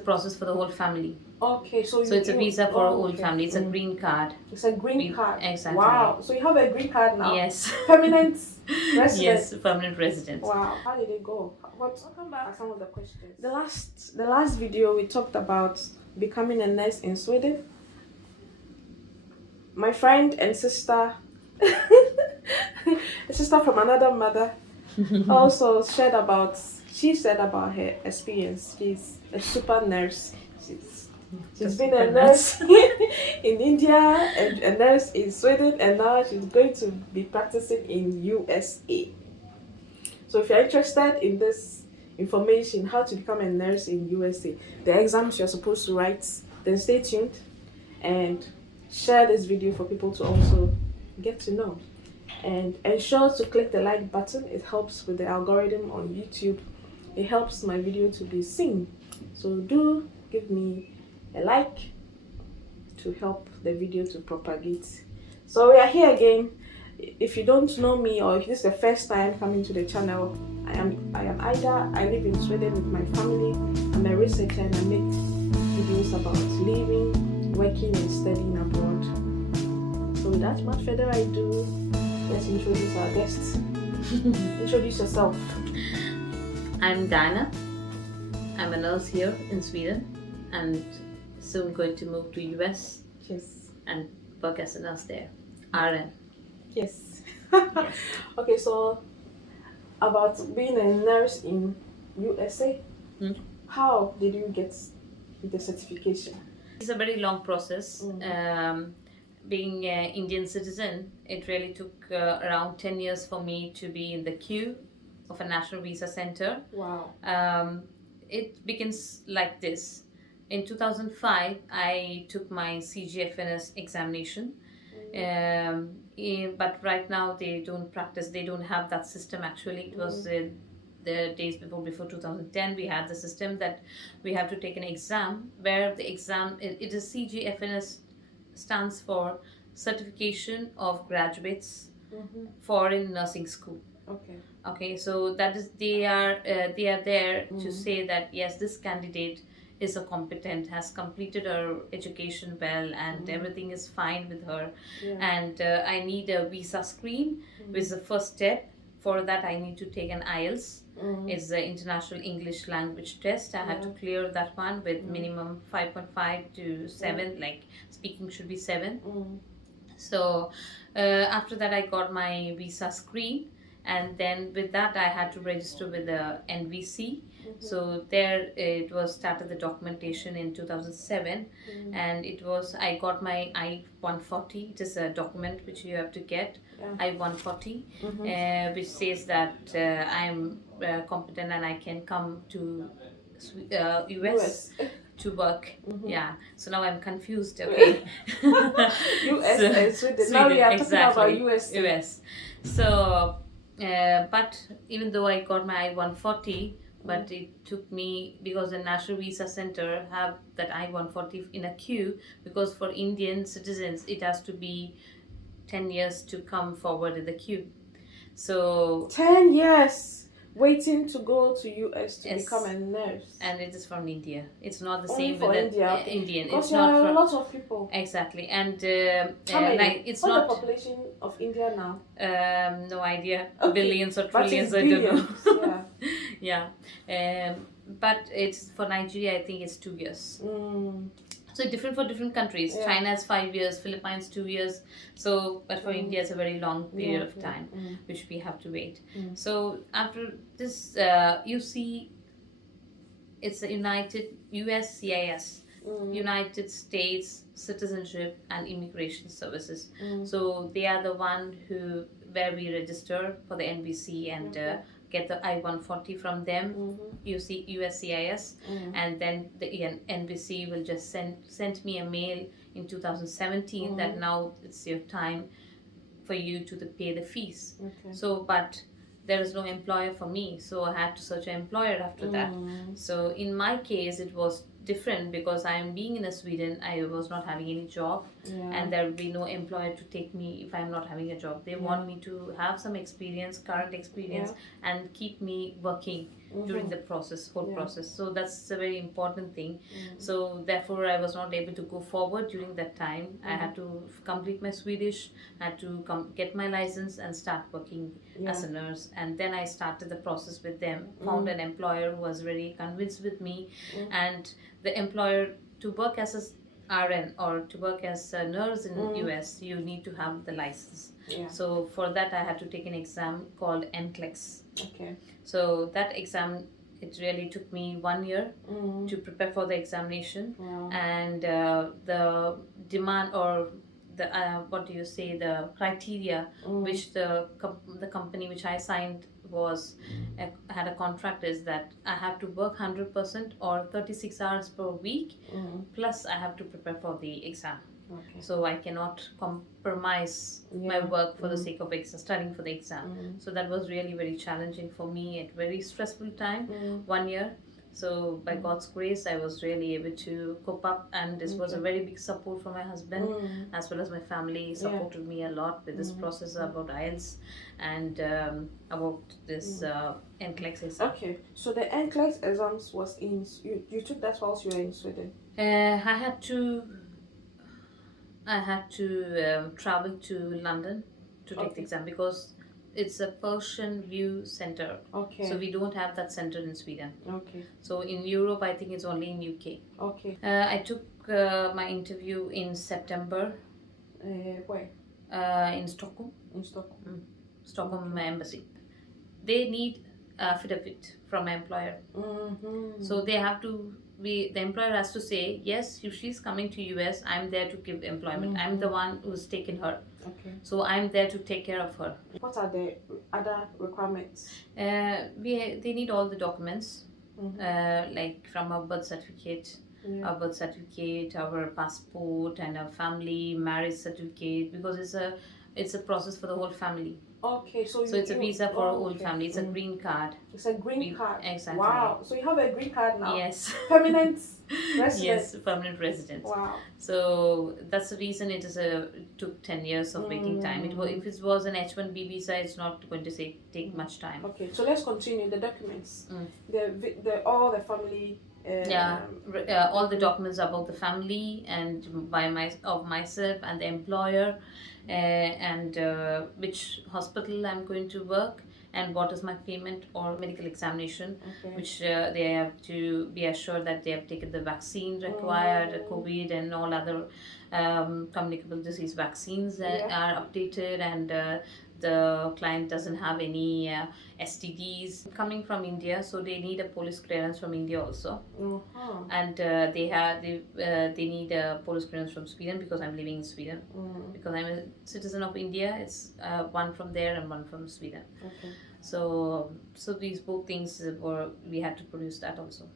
process for the whole family. Okay, so So it's a visa for a whole okay. family. It's a green card. It's a green card. Exactly. Wow. So you have a green card now? Yes. Permanent resident. Yes, permanent resident. Wow. How did it go? What are some of the questions? The last video we talked about becoming a nurse in Sweden. My friend and sister, a sister from another mother, also she said about her experience. She's a super nurse. She's been a nurse in India and a nurse in Sweden, and now she's going to be practicing in USA. So if you're interested in this information, how to become a nurse in USA, the exams you're supposed to write, then stay tuned and share this video for people to also get to know. And ensure to click the like button. It helps with the algorithm on YouTube. It helps my video to be seen. So do give me a like to help the video to propagate. So we are here again. If you don't know me, or if this is the first time coming to the channel, I am Ida. I live in Sweden with my family. I'm a researcher and I make videos about living, working and studying abroad. So without much further ado, let's introduce our guests. Introduce yourself. I'm Dana. I'm a nurse here in Sweden and soon going to move to US. Yes. And work as a nurse there. RN. Yes. Okay, so about being a nurse in USA, how did you get the certification? It's a very long process. Being an Indian citizen, it really took around 10 years for me to be in the queue of a national visa center. Wow. It begins like this. In 2005, I took my CGFNS examination. But right now they don't practice, they don't have that system actually. It was the days before 2010 we had the system that we have to take an exam where the exam, it is CGFNS, stands for Certification of Graduates Foreign Nursing School. Okay, so that is, they are there to say that yes, this candidate is a competent, has completed her education well, and everything is fine with her. And I need a visa screen, which is the first step. For that, I need to take an IELTS. It's the International English Language Test. I had to clear that one with minimum 5.5 to 7, like speaking should be 7. So after that, I got my visa screen. And then with that, I had to register with the NVC. So there it was started the documentation in 2007, and it was, I got my I-140. It is a document which you have to get, I-140, which says that I am competent and I can come to US to work. Yeah, so now I'm confused. Okay. US and Sweden. Now we are talking about US. So but even though I got my I-140, but it took me, because the National Visa Center have that I-140 in a queue, because for Indian citizens it has to be 10 years to come forward in the queue. So 10 years waiting to go to US to become a nurse. And it is from India. It's not the Only same for with India. Indian. Because it's there not are for a lot of people. Exactly. And how many? like, it's What's not the population of India now? No idea. Okay. Billions or trillions, I don't know. Yeah. But it's for Nigeria, I think it's 2 years. So different for different countries. China has 5 years, Philippines 2 years. So, but for India, it's a very long period of time, which we have to wait. So after this, you see, it's the USCIS, United States Citizenship and Immigration Services. So they are the one where we register for the NVC and get the I-140 from them, USCIS, and then the NVC will just send me a mail in 2017 that now it's your time for you to pay the fees. So, but there is no employer for me, so I had to search an employer after that. So in my case, it was different because I am being in Sweden, I was not having any job, and there will be no employer to take me if I'm not having a job. They want me to have some experience, current experience, and keep me working during the whole Yeah. process. So that's a very important thing. Mm. So therefore, I was not able to go forward during that time. I had to complete my Swedish, had to get my license and start working as Yeah. a nurse. And then I started the process with them. Found an employer who was very convinced with me, and the employer, to work as a RN or to work as a nurse in US, you need to have the license. Yeah. So for that, I had to take an exam called NCLEX. Okay. So that exam, it really took me 1 year to prepare for the examination. Wow. And the demand, or the what do you say, the criteria which the company which I signed was had a contract is that I have to work 100% or 36 hours per week, plus I have to prepare for the exam. Okay. So I cannot compromise my Yeah. work for the sake of studying for the exam. So that was really very challenging for me at very stressful time, 1 year. So by God's grace, I was really able to cope up, and this was a very big support from my husband, as well as my family supported me a lot with this process about IELTS and about this NCLEX exam. Okay. So the NCLEX exams was you took that whilst you were in Sweden. I had to travel to London to take the exam because it's a Persian View Center. Okay. So we don't have that center in Sweden. Okay. So in Europe, I think it's only in UK. Okay. I took my interview in September. Where? In Stockholm. In Stockholm. Stockholm Embassy. They need affidavit from my employer. So they have to the employer has to say, yes, if she's coming to US, I'm there to give employment. I'm the one who's taken her. Okay. So I'm there to take care of her. What are the other requirements? They need all the documents, like from our birth certificate, our passport, and our family marriage certificate, because it's a process for the whole family. Okay, so it's a visa for a whole family. It's a green card. It's a green card. Exactly. Wow. So you have a green card now? Yes. Permanent resident? Yes, permanent resident. Wow. So that's the reason it took 10 years of waiting time. If it was an H1B visa, it's not going to take much time. Okay, so let's continue the documents. All the family. All the documents about the family and of myself and the employer, and which hospital I'm going to work, and what is my payment or medical examination, which they have to be assured that they have taken the vaccine required, COVID and all other communicable disease vaccines are updated, and the client doesn't have any STDs. Coming from India, so they need a police clearance from India also. And they need a police clearance from Sweden, because I'm living in Sweden. Because I'm a citizen of India, it's one from there and one from Sweden. Okay. So these both things we had to produce that also.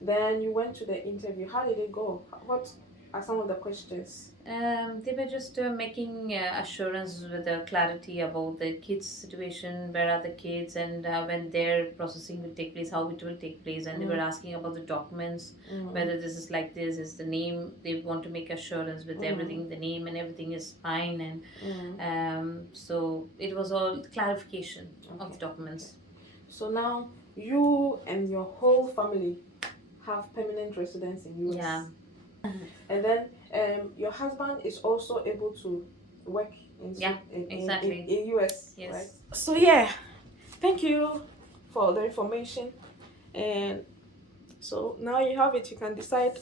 Then you went to the interview. How did it go? What are some of the questions? They were just making assurance with the clarity about the kids' situation, where are the kids, and when their processing will take place, how it will take place. And they were asking about the documents, whether this is like this, is the name. They want to make assurance with everything, the name and everything is fine. And so it was all clarification of the documents. So now you and your whole family have permanent residence in US. Yeah. And then your husband is also able to work in US. Yes. Right? So yeah, thank you for the information. And so now you have it. You can decide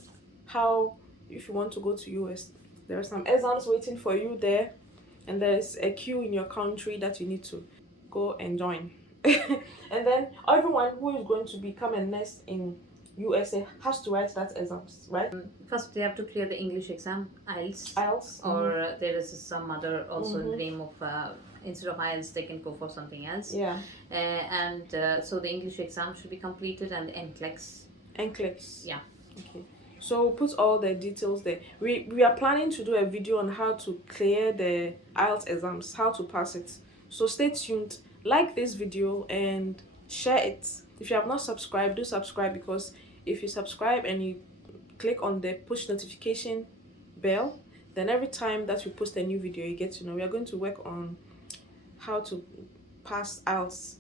if you want to go to US. There are some exams waiting for you there, and there's a queue in your country that you need to go and join. And then everyone who is going to become a nurse in USA has to write that exams, right? First, they have to clear the English exam, IELTS. Or there is some other also in the name of, instead of IELTS, they can go for something else. Yeah. So the English exam should be completed, and NCLEX. NCLEX. Yeah. Okay. So we'll put all the details there. We are planning to do a video on how to clear the IELTS exams, how to pass it. So stay tuned. Like this video and share it. If you have not subscribed, do subscribe, because if you subscribe and you click on the push notification bell, then every time that we post a new video, you get to know. We are going to work on how to pass IELTS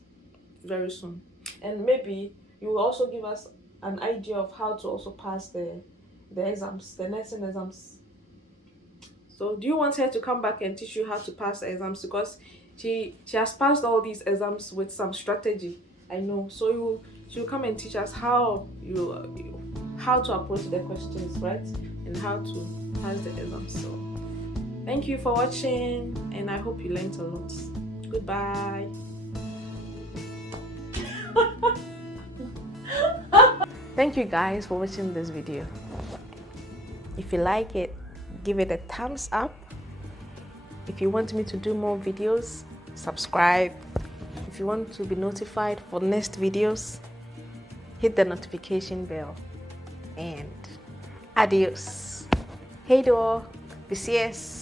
very soon. and maybe you will also give us an idea of how to also pass the exams, the nursing exams. So do you want her to come back and teach you how to pass the exams? Because she has passed all these exams with some strategy, I know. So she'll come and teach us how how to approach the questions, right? And how to pass the exams. So thank you for watching, and I hope you learned a lot. Goodbye. Thank you guys for watching this video. If you like it, give it a thumbs up. If you want me to do more videos, subscribe. If you want to be notified for next videos, hit the notification bell. And adios. Hey door, BCS.